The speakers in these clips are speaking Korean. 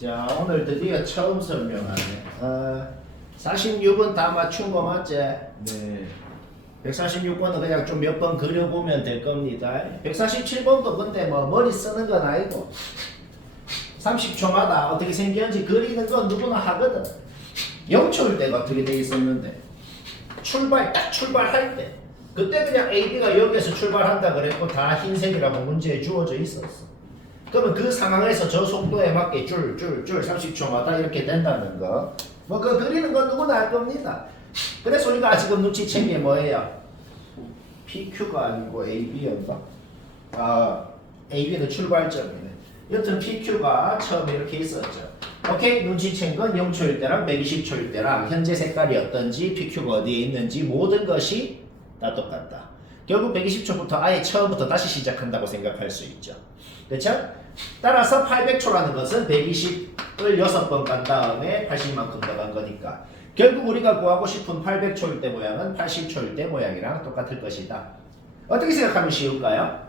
자, 오늘 드디어 처음 설명하네. 46은 다 맞춘 거 맞지? 네. 146번은 그냥 좀 몇 번 그려보면 될 겁니다. 147번도 근데 뭐 머리 쓰는 건 아니고 30초마다 어떻게 생겼는지 그리는 건 누구나 하거든. 0초일 때가 어떻게 돼 있었는데 딱 출발할 때 그때 그냥 AB가 여기에서 출발한다 그랬고 다 흰색이라고 문제에 주어져 있었어. 그러면 그 상황에서 저 속도에 맞게 줄 30초마다 이렇게 된다는 거. 뭐 그 그리는 건 누구나 알 겁니다. 그래서 우리가 지금 눈치챈 게 뭐예요? PQ가 아니고 AB였나? AB는 출발점이네. 여튼 PQ가 처음에 이렇게 있었죠. 오케이? 눈치챈 건 0초일 때랑 120초일 때랑 현재 색깔이 어떤지 PQ가 어디에 있는지 모든 것이 다 똑같다. 결국 120초부터 아예 처음부터 다시 시작한다고 생각할 수 있죠. 그렇죠? 따라서 800초라는 것은 120을 6번 간 다음에 80만큼 더 간 거니까 결국 우리가 구하고 싶은 800초일 때 모양은 80초일 때 모양이랑 똑같을 것이다. 어떻게 생각하면 쉬울까요?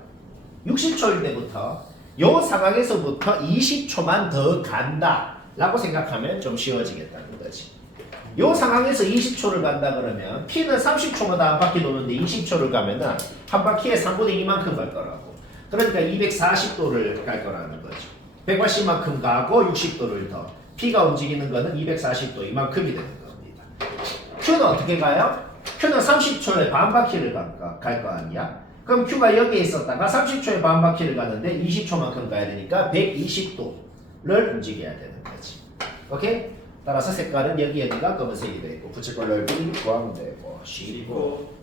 60초일 때부터 요 상황에서부터 20초만 더 간다 라고 생각하면 좀 쉬워지겠다는 거지. 요 상황에서 20초를 간다 그러면 P는 30초마다 한 바퀴 도는데 20초를 가면은 한 바퀴에 3분의 2만큼 갈 거라고. 그러니까 240도를 갈 거라는 거죠. 180만큼 가고 60도를 더. P가 움직이는 거는 240도 이만큼이 되는 겁니다. Q는 어떻게 가요? Q는 30초에 반 바퀴를 갈 거 아니야? 그럼 Q가 여기에 있었다가 30초에 반 바퀴를 가는데 20초만큼 가야 되니까 120도를 움직여야 되는 거지. 오케이? 따라서 색깔은 여기에다가 검은색이 되고 붙일걸 넓이 구하면 되고 쉽고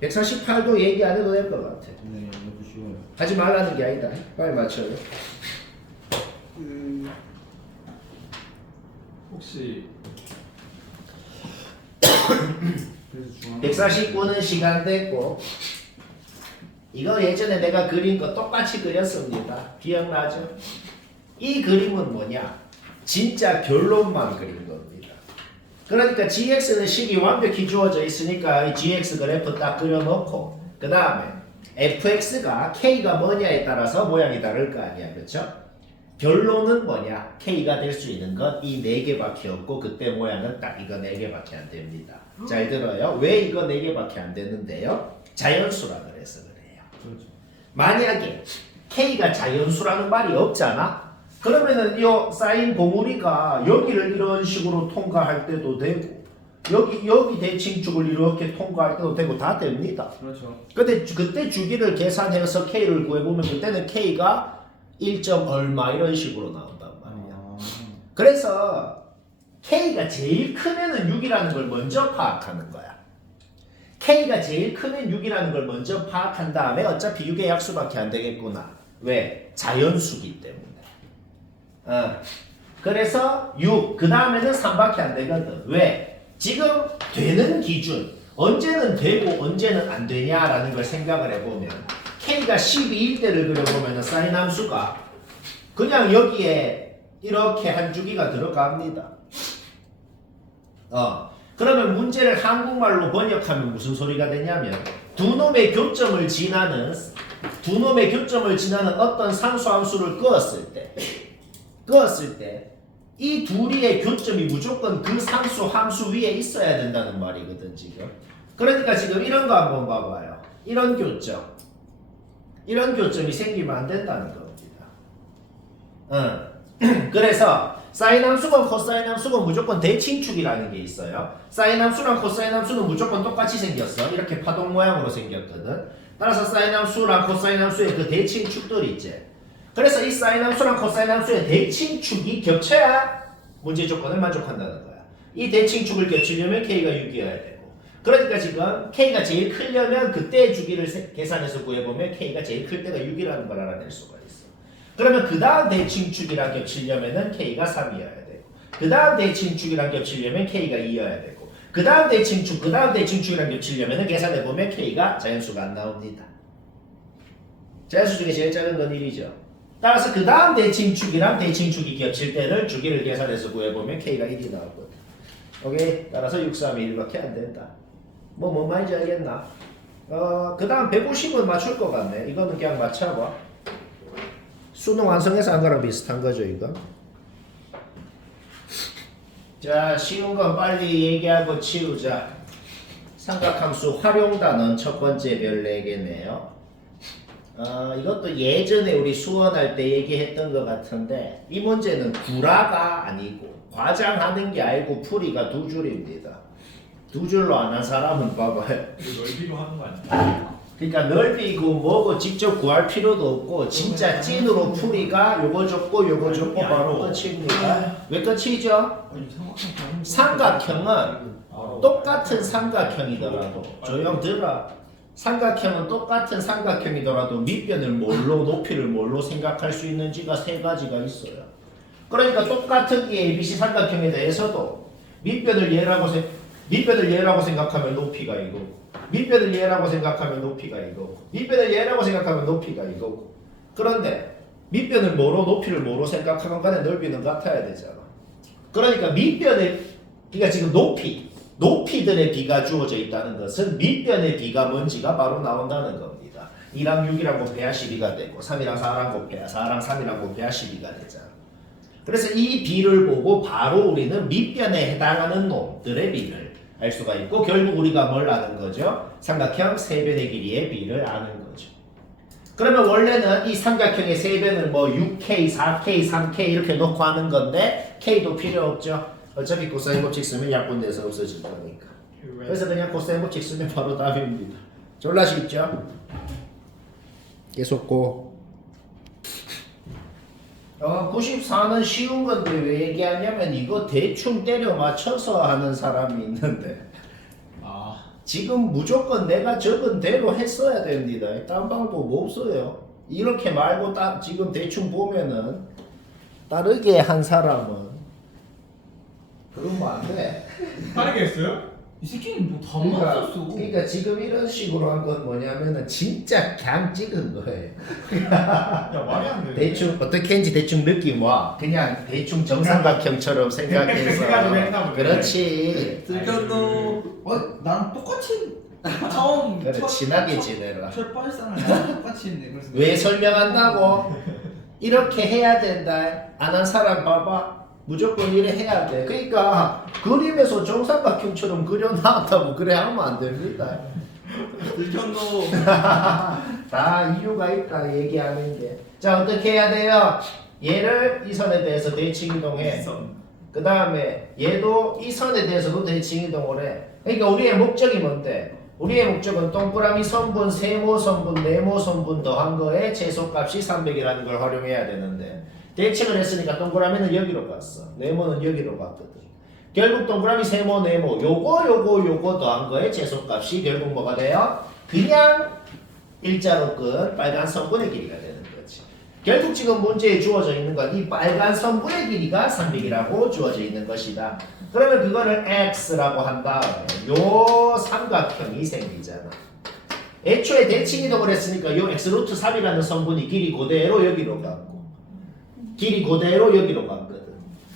148도 얘기 안 해도 될 것 같아. 네, 너무 쉬워요. 하지 말라는 게 아니다. 빨리 맞춰요. 혹시 149는 시간 됐고 이거 예전에 내가 그린 거 똑같이 그렸습니다. 기억나죠? 이 그림은 뭐냐? 진짜 결론만 그린 겁니다. 그러니까 GX는 식이 완벽히 주어져 있으니까 GX 그래프 딱 그려놓고 그 다음에 FX가 K가 뭐냐에 따라서 모양이 다를 거 아니야. 그렇죠? 결론은 뭐냐? K가 될 수 있는 것 이 4개밖에 없고 그때 모양은 딱 이거 4개밖에 안 됩니다. 잘 들어요? 왜 이거 4개밖에 안 되는데요? 자연수라 그래서 그래요. 그렇죠. 만약에 K가 자연수라는 말이 없잖아? 그러면은 이 사인 봉우리가 여기를 이런 식으로 통과할 때도 되고 여기 대칭축을 이렇게 통과할 때도 되고 다 됩니다. 그렇죠. 근데 그때 주기를 계산해서 K를 구해보면 그때는 K가 1점 얼마 이런 식으로 나온단 말이야. 그래서 K가 제일 크면은 6이라는 걸 먼저 파악하는 거야. K가 제일 크면 6이라는 걸 먼저 파악한 다음에 어차피 6의 약수밖에 안 되겠구나. 왜? 자연수기 때문에. 그래서 6, 그 다음에는 3밖에 안 되거든. 왜? 지금 되는 기준, 언제는 되고 언제는 안 되냐라는 걸 생각을 해보면 K가 12일 때를 그려보면 사인 함수가 그냥 여기에 이렇게 한 주기가 들어갑니다. 그러면 문제를 한국말로 번역하면 무슨 소리가 되냐면 두 놈의 교점을 지나는 어떤 상수함수를 그었을 때 이 둘이의 교점이 무조건 그 상수 함수 위에 있어야 된다는 말이거든 지금. 그러니까 지금 이런 거 한번 봐봐요. 이런 교점이 생기면 안 된다는 겁니다. 그래서 사인 함수건 코사인 함수건 무조건 대칭축이라는 게 있어요. 사인 함수랑 코사인 함수는 무조건 똑같이 생겼어. 이렇게 파동 모양으로 생겼거든. 따라서 사인 함수랑 코사인 함수의 그 대칭축들 있지. 그래서 이 사인 함수랑 코사인 함수의 대칭축이 겹쳐야 문제 조건을 만족한다는 거야. 이 대칭축을 겹치려면 K가 6이어야 되고. 그러니까 지금 K가 제일 크려면 그때의 주기를 계산해서 구해보면 K가 제일 클 때가 6이라는 걸 알아낼 수가 있어. 그러면 그 다음 대칭축이랑 겹치려면은 K가 3이어야 되고 그 다음 대칭축이랑 겹치려면 K가 2여야 되고 그 다음 대칭축이랑 겹치려면은 계산해보면 K가 자연수가 안 나옵니다. 자연수 중에 제일 작은 건 1이죠. 따라서 그 다음 대칭축이랑 대칭축이 겹칠 때를 주기를 계산해서 구해보면 K가 1이 나오거든. 오케이? 따라서 6, 3, 1밖에 안 된다. 뭔 말인지 알겠나? 그 다음 150은 맞출 것 같네. 이거는 그냥 맞춰봐. 수능 완성해서 한 거랑 비슷한 거죠, 이거. 자, 쉬운 건 빨리 얘기하고 치우자. 삼각함수 활용단원 첫 번째 별 4개네요. 이것도 예전에 우리 수원할 때 얘기했던 것 같은데 이 문제는 구라가 아니고 과장하는 게 아니고 풀이가 두 줄입니다. 두 줄로 안 한 사람은 봐봐요. 이거 넓이로 하는 거 아니야? 그러니까 넓이고 뭐고 직접 구할 필요도 없고 진짜 찐으로 풀이가 요거 줬고 요거 줬고 바로 끝입니다. 왜 끝이죠? 삼각형은 똑같은 삼각형이더라도 조용 들어. 삼각형은 똑같은 삼각형이더라도 밑변을 뭘로 높이를 뭘로 생각할 수 있는지가 세 가지가 있어요. 그러니까 똑같은 이 ABC 삼각형에 대해서도 밑변을 얘라고 생각하면 높이가 이거고 밑변을 얘라고 생각하면 높이가 이거고 밑변을 얘라고 생각하면 높이가 이거고 그런데 밑변을 뭐로 높이를 뭐로 생각하는 간에 넓이는 같아야 되잖아. 그러니까 밑변의 그러니까 지금 높이들의 비가 주어져 있다는 것은 밑변의 비가 뭔지가 바로 나온다는 겁니다. 2랑 6이랑 곱해야 12가 되고 3이랑 4랑 곱해야 4랑 3이랑 곱해야 12가 되잖아. 그래서 이 비를 보고 바로 우리는 밑변에 해당하는 놈들의 비를 알 수가 있고 결국 우리가 뭘 아는 거죠? 삼각형 세변의 길이의 비를 아는 거죠. 그러면 원래는 이 삼각형의 세변을 뭐 6K, 4K, 3K 이렇게 놓고 하는 건데 K도 필요 없죠. 어차피 코사인 법칙 쓰면 약분돼서 없어질 거니까. 그래서 그냥 코사인 법칙 쓰면 바로 답입니다. 졸라 쉽죠? 계속 고. 94는 쉬운 건데 왜 얘기하냐면 이거 대충 때려 맞춰서 하는 사람이 있는데 지금 무조건 내가 적은 대로 했어야 됩니다. 딴 방법 없어요. 이렇게 말고 딱 지금 대충 보면은 다르게 한 사람은 그러면 안 돼. 빠르게 했어요? 이 새끼는 뭐 다 맞았어. 그러니까 지금 이런 식으로 한 건 뭐냐면은 진짜 그냥 찍은 거예요. 야 말이 안 돼. 대충 어떻게 했는지 대충 느낌 와. 그냥 대충 정삼각형처럼 생각해서. 생각을 했나 보네. 그렇지. 들켰노. 나랑 똑같이 처음 그래 친하게 지내라. 철발상을 나랑 똑같이 했네. 그래서 왜 설명한다고? 이렇게 해야 된다. 안 한 사람 봐봐. 무조건 이래 해야 돼. 그러니까 그림에서 정삼각형처럼 그려놨다고 그래 하면 안 됩니다. 들켰노. 다 이유가 있다 얘기하는 게. 자 어떻게 해야 돼요? 얘를 이 선에 대해서 대칭 이동해. 그 다음에 얘도 이 선에 대해서도 대칭 이동을 해. 그러니까 우리의 목적이 뭔데? 우리의 목적은 동그라미 선분, 세모 선분, 네모 선분 더한 거에 최소값이 300이라는 걸 활용해야 되는데 대칭을 했으니까 동그라미는 여기로 갔어. 네모는 여기로 갔거든. 결국 동그라미, 세모, 네모 요거 더한 거에 최소값이 결국 뭐가 돼요? 그냥 일자로 끈 빨간 선분의 길이가 되는 거지. 결국 지금 문제에 주어져 있는 건 이 빨간 선분의 길이가 300이라고 주어져 있는 것이다. 그러면 그거를 x라고 한 다음에 요 삼각형이 생기잖아. 애초에 대칭 이동을 했으니까 요 x 루트 3이라는 선분이 길이 그대로 여기로 갔고 길이 그대로 여기로 갔거든.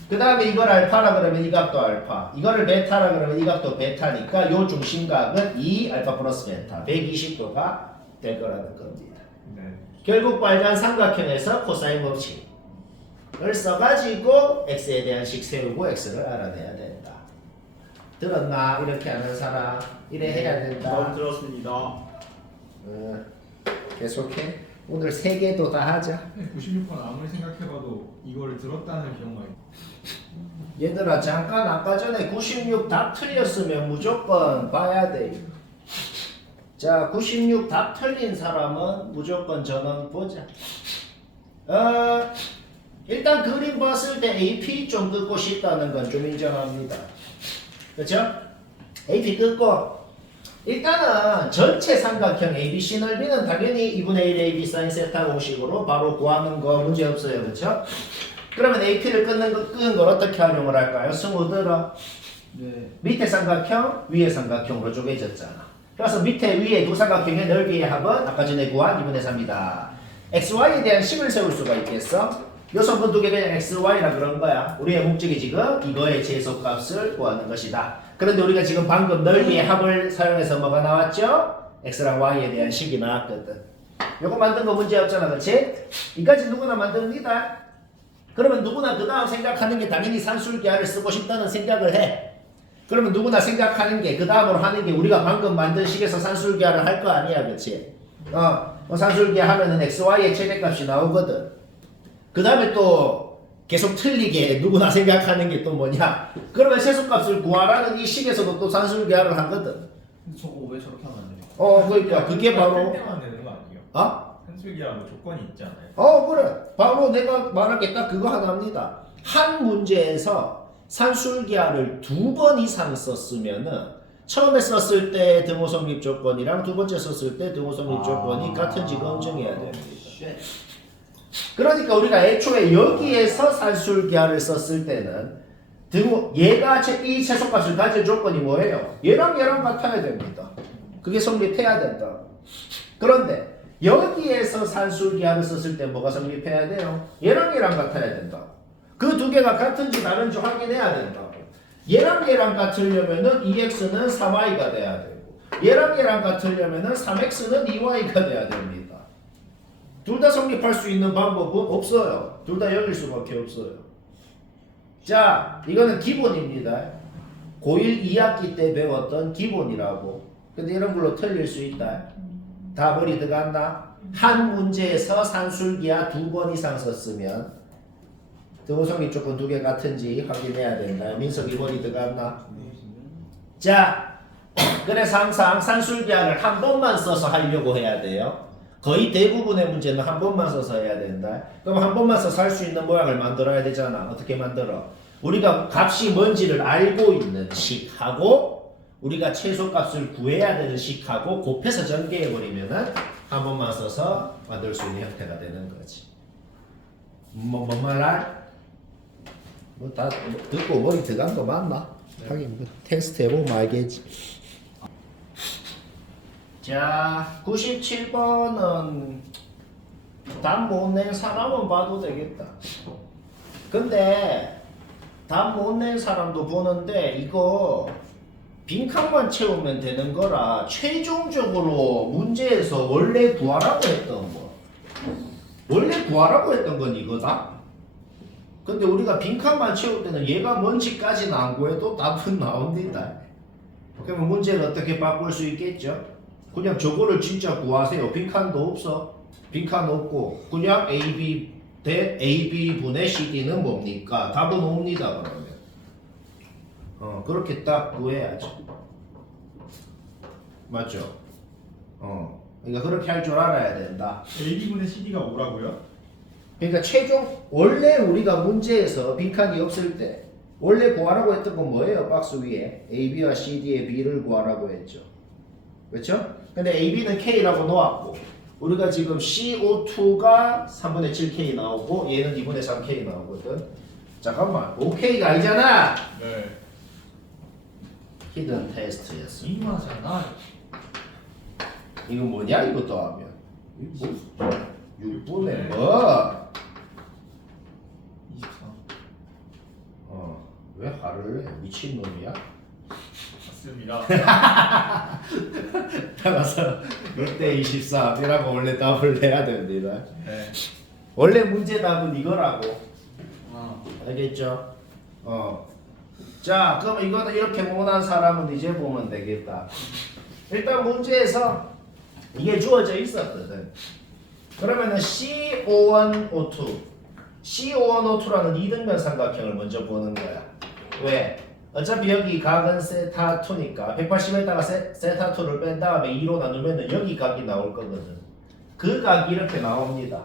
그 다음에 이걸 알파라 그러면 이 값도 알파, 이거를 베타라 그러면 이 값도 베타니까 요 중심각은 2 알파 플러스 베타 120도가 될 거라는 겁니다. 네. 결국 빨간 삼각형에서 코사인 법칙을 써가지고 x에 대한 식 세우고 x를 알아내야 된다. 들었나? 이렇게 하는 사람 이래 해야 된다. 들었습니다. 계속해. 오늘 3개도 다 하자. 96번 아무리 생각해봐도 이거를 들었다는 경우가 있 얘들아 잠깐 아까 전에 96 답 틀렸으면 무조건 봐야 돼. 자 96 답 틀린 사람은 무조건 전원 보자. 일단 그림 봤을 때 AP 좀 긋고 싶다는 건 좀 인정합니다. 그렇죠? AP 긋고 일단은 전체 삼각형 ABC 넓이는 당연히 2분의 1 AB 사인 세타 공식으로 바로 구하는 거 문제 없어요. 그렇죠? 그러면 AP를 끄는 걸 어떻게 활용을 할까요? 스무 들어. 네. 밑에 삼각형, 위에 삼각형으로 쪼개졌잖아. 그래서 밑에 위에 두 삼각형의 넓이의 합은 아까 전에 구한 2분의 3이다. XY에 대한 식을 세울 수가 있겠어? 요 선분 두 개 그냥 XY라 그런 거야. 우리의 목적이 지금 이거의 최소값을 구하는 것이다. 그런데 우리가 지금 방금 넓이의 합을 사용해서 뭐가 나왔죠? x랑 y에 대한 식이 나왔거든. 요거 만든 거 문제 없잖아, 그렇지? 이까지 누구나 만듭니다. 그러면 누구나 그 다음 생각하는 게 당연히 산술기하를 쓰고 싶다는 생각을 해. 그러면 누구나 생각하는 게 그 다음으로 하는 게 우리가 방금 만든 식에서 산술기하를 할 거 아니야, 그렇지? 산술기하 하면은 xy의 최대값이 나오거든. 그 다음에 또 계속 틀리게 누구나 생각하는 게 또 뭐냐? 그러면 최소값을 구하라는 이 식에서도 또 산술기하를 하거든. 근데 저거 왜 저렇게 하면 안 돼요? 그러니까 그게 바로 때만 되는 거 아니에요? 산술기하고 조건이 있잖아요. 그래. 바로 내가 말할 게 딱 그거 하나입니다. 한 문제에서 산술기하를 2번 이상 썼으면은 처음에 썼을 때 등호 성립 조건이랑 두 번째 썼을 때 등호 성립 조건이 같은지 검증해야 됩니다. 그러니까 우리가 애초에 여기에서 산술기하를 썼을 때는 얘가 이 최소값을 가질 조건이 뭐예요? 얘랑 같아야 됩니다. 그게 성립해야 된다. 그런데 여기에서 산술기하를 썼을 때 뭐가 성립해야 돼요? 얘랑 같아야 된다. 그 두 개가 같은지 다른지 확인해야 된다. 얘랑 같으려면은 2x는 3y가 돼야 되고 얘랑 같으려면은 3x는 2y가 돼야 됩니다. 둘 다 성립할 수 있는 방법은 없어요. 둘 다 여길 수밖에 없어요. 자, 이거는 기본입니다. 고1 2학기 때 배웠던 기본이라고. 근데 이런 걸로 틀릴 수 있다. 다 머리 들어갔나? 한 문제에서 산술기하 2번 이상 썼으면 등호성립 조건 2개 같은지 확인해야 된다. 민석이 머리 들어갔나? 자, 그래서 항상 산술기하를 한 번만 써서 하려고 해야 돼요. 거의 대부분의 문제는 한 번만 써서 해야 된다. 그럼 한 번만 써서 할 수 있는 모양을 만들어야 되잖아. 어떻게 만들어? 우리가 값이 뭔지를 알고 있는 식하고 우리가 최소값을 구해야 되는 식하고 곱해서 전개해버리면은 한 번만 써서 만들 수 있는 형태가 되는 거지. 뭔 말할? 다 듣고 머리 들어간 거 맞나? 네. 하긴 뭐 테스트 해보면 알겠지. 자, 97번은 답 못 낸 사람은 봐도 되겠다. 근데 답 못 낸 사람도 보는데 이거 빈칸만 채우면 되는 거라 최종적으로 문제에서 원래 구하라고 했던 건 이거다? 근데 우리가 빈칸만 채울 때는 얘가 뭔지까지는 안 구해도 답은 나옵니다. 그러면 문제를 어떻게 바꿀 수 있겠죠? 그냥 저거를 진짜 구하세요. 빈칸도 없어. 빈칸 없고 그냥 AB 대 AB분의 CD는 뭡니까? 답은 옵니다. 그러면 그렇게 딱 구해야죠. 맞죠? 그러니까 그렇게 할 줄 알아야 된다. AB분의 CD가 뭐라고요? 그러니까 최종 원래 우리가 문제에서 빈칸이 없을 때 원래 구하라고 했던 건 뭐예요? 박스 위에 AB와 CD의 B를 구하라고 했죠. 그렇죠? 근데 AB는 K라고 놓았고 우리가 지금 CO2가 3분의 7K 나오고 얘는 2분의 3K 나오거든. 잠깐만 5K가 아니잖아. 네. 히든 테스트였어. 이만 하잖아. 이거 뭐냐 이거 더하면 이거 뭐 6분의 뭐? 24. 왜 화를 내? 미친놈이야? 맞습니다. 따라서 롯데 23이라고 원래 답을 내야 됩니다. 네. 원래 문제 답은 이거라고. 아. 알겠죠? 자, 그럼 이거는 이렇게 못한 사람은 이제 보면 되겠다. 일단 문제에서 이게 주어져 있었거든. 그러면은 C51O2, C51O2라는 이등변 삼각형을 먼저 보는 거야. 왜? 어차피 여기 각은 세타 2니까 180에다가 세타 2를 뺀 다음에 2로 나누면은 여기 각이 나올 거거든. 그 각이 이렇게 나옵니다.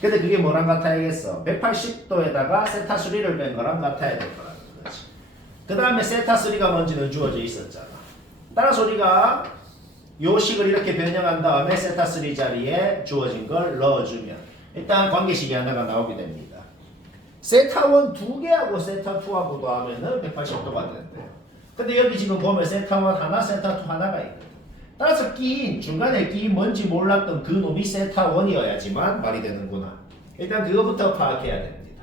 근데 그게 뭐랑 같아야겠어? 180도에다가 세타 3를 뺀 거랑 같아야 될 거라는 거지. 그 다음에 세타 3가 뭔지는 주어져 있었잖아. 따라서 우리가 요 식을 이렇게 변형한 다음에 세타 3 자리에 주어진 걸 넣어주면 일단 관계식이 하나가 나오게 됩니다. 세타 1 2개하고 세타 2하고 더하면은 180도가 된대요. 근데 여기 지금 보면 세타 1 하나, 세타 2 하나가 있거든. 따라서 중간에 끼인 뭔지 몰랐던 그 놈이 세타 1이어야지만 말이 되는구나. 일단 그거부터 파악해야 됩니다.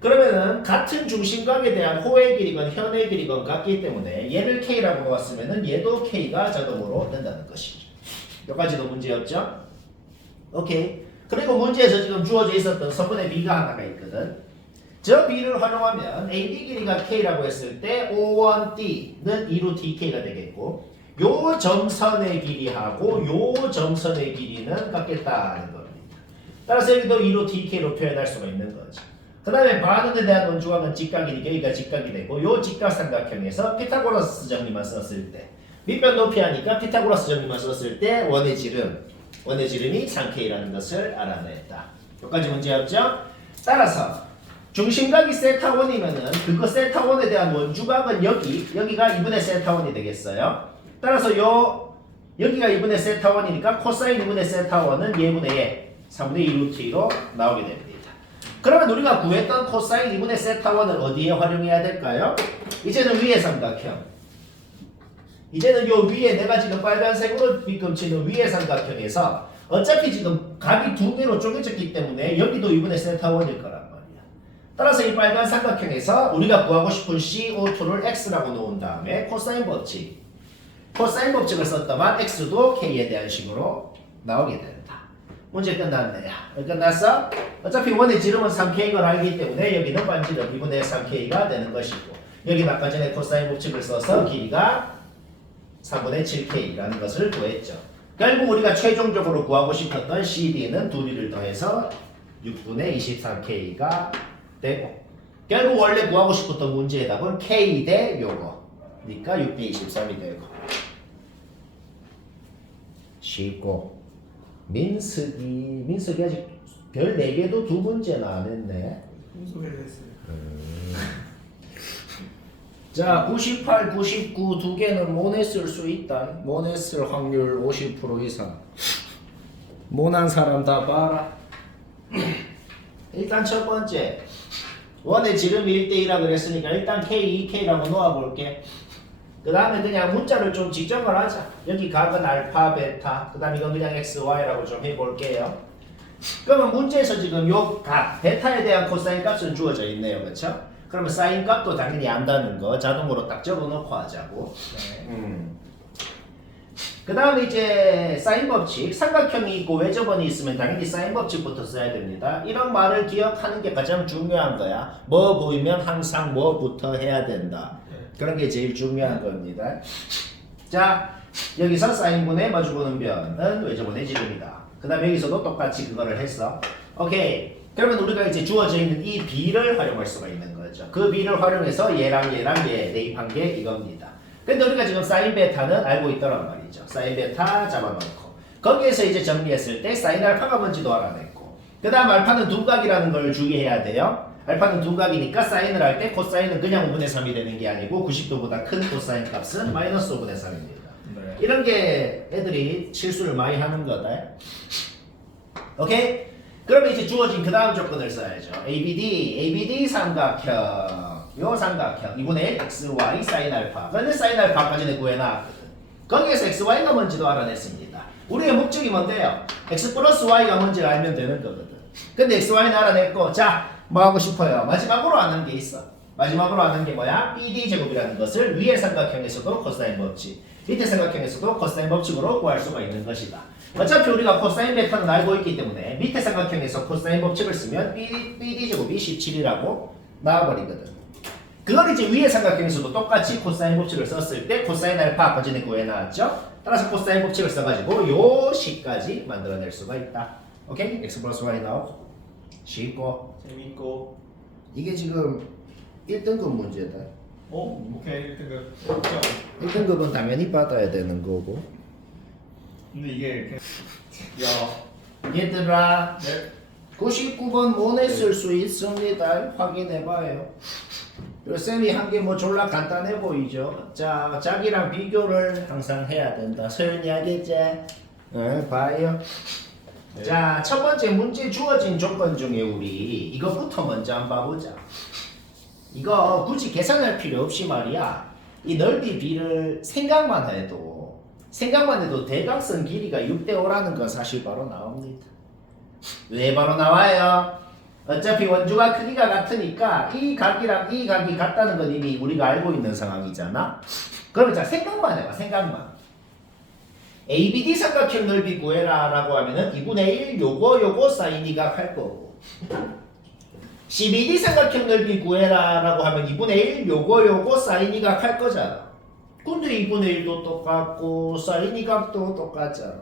그러면은 같은 중심각에 대한 호의 길이건 현의 길이건 같기 때문에 얘를 K라고 놓았으면은 얘도 K가 자동으로 된다는 것이죠. 여기까지도 문제였죠? 오케이. 그리고 문제에서 지금 주어져 있었던 서분의 b가 하나가 있거든. 저 b를 활용하면 AB 길이가 k라고 했을 때 O1D는 2루 DK가 되겠고 요 점선의 길이하고 요 점선의 길이는 같겠다는 겁니다. 따라서 여기도 2루 DK로 표현할 수가 있는 거죠. 그 다음에 반원에 대한 원주각은 직각이니까 여기가 직각이 되고 요 직각삼각형에서 피타고라스 정리만 썼을 때 밑변 높이 하니까 피타고라스 정리만 썼을 때 원의 지름이 3K라는 것을 알아냈다. 여기까지 문제였죠? 따라서 중심각이 세타원이면은 그거 세타원에 대한 원주각은 여기가 2분의 세타원이 되겠어요. 따라서 여기가 2분의 세타원이니까 코사인 2분의 세타원은 예분의 예 3분의 2루트로 나오게 됩니다. 그러면 우리가 구했던 코사인 2분의 세타원을 어디에 활용해야 될까요? 이제는 위의 삼각형. 이제는 요 위에 내가 지금 빨간색으로 밑금치는 위의 삼각형에서 어차피 지금 각이 두 개로 쪼개졌기 때문에 여기도 2분의 세타원일 거란 말이야. 따라서 이 빨간 삼각형에서 우리가 구하고 싶은 CO2를 X라고 놓은 다음에 코사인 법칙을 썼더만 X도 K에 대한 식으로 나오게 된다. 문제 끝났네요. 끝났어? 어차피 원의 지름은 3K인 걸 알기 때문에 여기는 반지름 2분의 3K가 되는 것이고 여기는 아까 전에 코사인 법칙을 써서 길이가 3분의 7K라는 것을 구했죠. 결국 우리가 최종적으로 구하고 싶었던 CD는 둘이를 더해서 6분의 23K가 되고 결국 원래 구하고 싶었던 문제의 답은 K 대 요거니까 6대 23이 되고 쉽고 민석이 아직 별 4개도 두 문제나 안 했네. 소개를 했어요. 자, 98, 99 두 개는 모냈을 수 있다. 모냈을 확률 50% 이상. 모난 사람 다 봐라. 일단 첫 번째. 원의 지름이 1대2라 그랬으니까 일단 K, 2K라고 놓아볼게. 그 다음에 그냥 문자를 좀 지정을 하자. 여기 각은 알파, 베타. 그 다음에 이건 그냥 X, Y라고 좀 해볼게요. 그러면 문제에서 지금 요 각, 베타에 대한 코사인 값은 주어져 있네요. 그렇죠? 그러면 사인 값도 당연히 안다는 거 자동으로 딱 적어놓고 하자고. 그 다음에 이제 사인 법칙, 삼각형이 있고 외접원이 있으면 당연히 사인 법칙부터 써야 됩니다. 이런 말을 기억하는 게 가장 중요한 거야. 뭐 보이면 항상 뭐부터 해야 된다. 그런 게 제일 중요한 겁니다. 자, 여기서 사인분의 마주보는 변은 외접원의 지름이다. 그 다음에 여기서도 똑같이 그거를 했어. 오케이. 그러면 우리가 이제 주어져 있는 이 B를 활용할 수가 있는 거죠. 그 B를 활용해서 얘랑 얘 대입한 게 이겁니다. 근데 우리가 지금 사인 베타는 알고 있더란 말이죠. 사인 베타 잡아놓고 거기에서 이제 정리했을 때 사인 알파가 뭔지도 알아냈고 그 다음 알파는 두각이라는 걸 주의해야 돼요. 알파는 두각이니까 사인을 할 때 코사인은 그냥 5분의 3이 되는 게 아니고 90도보다 큰 코사인 값은 마이너스 5분의 3입니다. 네. 이런 게 애들이 실수를 많이 하는 거다. 오케이? 그러면 이제 주어진 그 다음 조건을 써야죠. ABD 삼각형. 요 삼각형 2분의 1 XY 사인 알파. 근데 사인 알파까지는 구해놨거든. 거기에서 XY가 뭔지도 알아냈습니다. 우리의 목적이 뭔데요? X 플러스 Y가 뭔지를 알면 되는 거거든. 근데 XY는 알아냈고 자, 뭐 하고 싶어요? 마지막으로 아는 게 있어. 마지막으로 아는 게 뭐야? BD 제곱이라는 것을 위의 삼각형에서도 코사인 법칙, 밑에 삼각형에서도 코사인 법칙으로 구할 수가 있는 것이다. 어차피 우리가 코사인 베타는 알고 있기 때문에 밑에 삼각형에서 코사인 법칙을 쓰면 BD 제곱이 17이라고 나와버리거든. 그걸 이제 위의 삼각형에서도 똑같이 코사인 법칙을 썼을 때 코사인 알파 아까 전에 구해놨죠? 따라서 코사인 법칙을 써가지고 요 식까지 만들어낼 수가 있다. 오케이? X 플러스 Y 나오고 쉽고 재밌고. 이게 지금 1등급 문제다. 오케이. 그 1등급은 당연히 받아야 되는 거고. 근데 이게 야. 얘들아 네. 99번 모냈을 수 있습니다. 확인해봐요. 요 쌤이 한 게 뭐 졸라 간단해 보이죠? 자, 자기랑 비교를 항상 해야 된다. 소연이 알겠지? 네, 봐요. 네. 자, 첫 번째 문제 주어진 조건 중에 우리 이것부터 먼저 한번 봐보자. 이거 굳이 계산할 필요 없이 말이야. 이 넓이 B를 생각만 해도 대각선 길이가 6대5라는 건 사실 바로 나옵니다. 왜 바로 나와요? 어차피 원주가 크기가 같으니까 이 각이랑 이 각이 같다는 건 이미 우리가 알고 있는 상황이잖아. 그러면 자 생각만 해봐. 생각만. ABD 삼각형 넓이 구해라 라고 하면은 2분의 1 요거 사인 2각 할 거고 CBD 삼각형 넓이 구해라 라고 하면 2분의 1 요거 사인 2각 할 거잖아. 근데 2분의 1도 똑같고 사인 2각도 똑같잖아.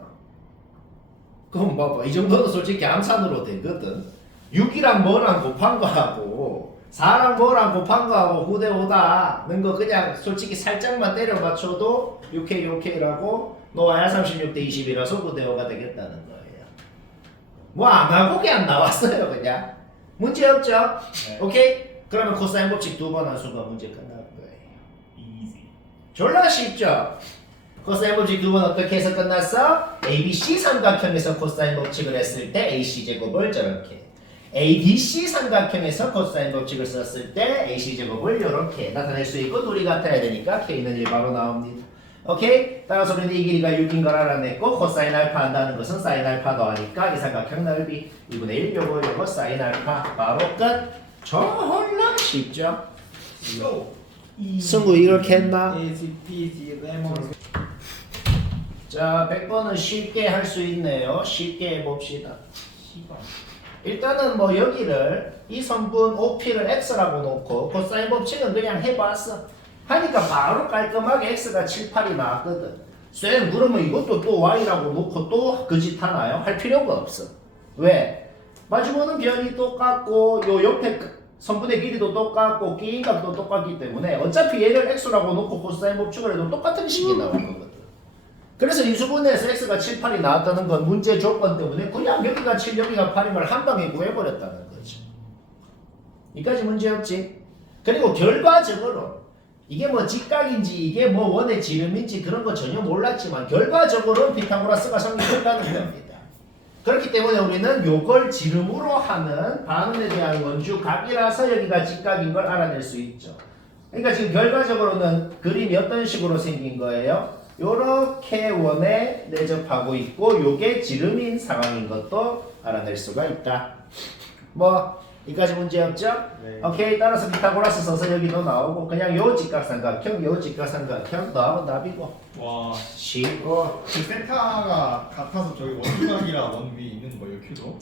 그럼 봐봐, 이 정도는 솔직히 암산으로 되거든. 6이랑 뭐랑 곱한 거하고 4랑 뭐랑 곱한 거하고 9대 5다는 거 그냥 솔직히 살짝만 때려 맞춰도 6K 6K라고 너와야 36대 20이라서 9대 5가 되겠다는 거예요. 뭐 아무하고게 안 나왔어요. 그냥 문제 없죠? 네. 오케이? 그러면 코사인 법칙 두 번 한 수가 문제 끝날 거예요. easy. 졸라 쉽죠? 코사인 법칙 두 번 어떻게 해서 끝났어? ABC 삼각형에서 코사인 법칙을 했을 때 AC 제곱을 저렇게, ADC 삼각형에서 코사인 법칙을 썼을 때 AC 제곱을 이렇게 나타낼 수 있고 둘이 같아야 되니까 K는 1 바로 나옵니다. 오케이? 따라서 우리는 이 길이가 6인 걸 알아냈고 코사인 알파 한다는 것은 사인 알파 더하니까 이 삼각형 넓이 2분의 1 요거 사인 알파 바로 끝. 졸라 쉽죠? 승우 이렇게 했나? easy peasy lemon. 자, 100번은 쉽게 할 수 있네요. 쉽게 해봅시다. 씨발. 일단은 뭐 여기를 이 성분 OP를 X라고 놓고 코사인 법칙은 그냥 해봤어. 하니까 바로 깔끔하게 X가 7, 8이 나왔거든. 쌤 그러면 이것도 또 Y라고 놓고 또 그 짓 하나요? 할 필요가 없어. 왜? 마주보는 변이 똑같고 요 옆에 성분의 길이도 똑같고 끼인각도 똑같기 때문에 어차피 얘를 X라고 놓고 코사인 법칙을 해도 똑같은 식이 나올 거거든. 그래서 인수분해에서 X가 7, 8이 나왔다는 건 문제 조건 때문에 그냥 여기가 7, 여기가 8인 걸 한 방에 구해버렸다는 거죠. 이까지 문제 없지? 그리고 결과적으로 이게 뭐 직각인지 이게 뭐 원의 지름인지 그런 거 전혀 몰랐지만 결과적으로 피타고라스가 성립된다는 겁니다. 그렇기 때문에 우리는 요걸 지름으로 하는 반원에 대한 원주각이라서 여기가 직각인 걸 알아낼 수 있죠. 그러니까 지금 결과적으로는 그림이 어떤 식으로 생긴 거예요? 요렇게 원에 내접하고 있고 요게 지름인 상황인 것도 알아낼 수가 있다. 뭐 이까지 문제 없죠? 네. 오케이. 따라서 피타고라스 써서 여기도 나오고 그냥 요 직각삼각형 요 직각삼각형 너하고 답이고 와. 쉬워. 그 센터가 같아서 저기 원주각이라 원 위에 있는 거예요, 큐도?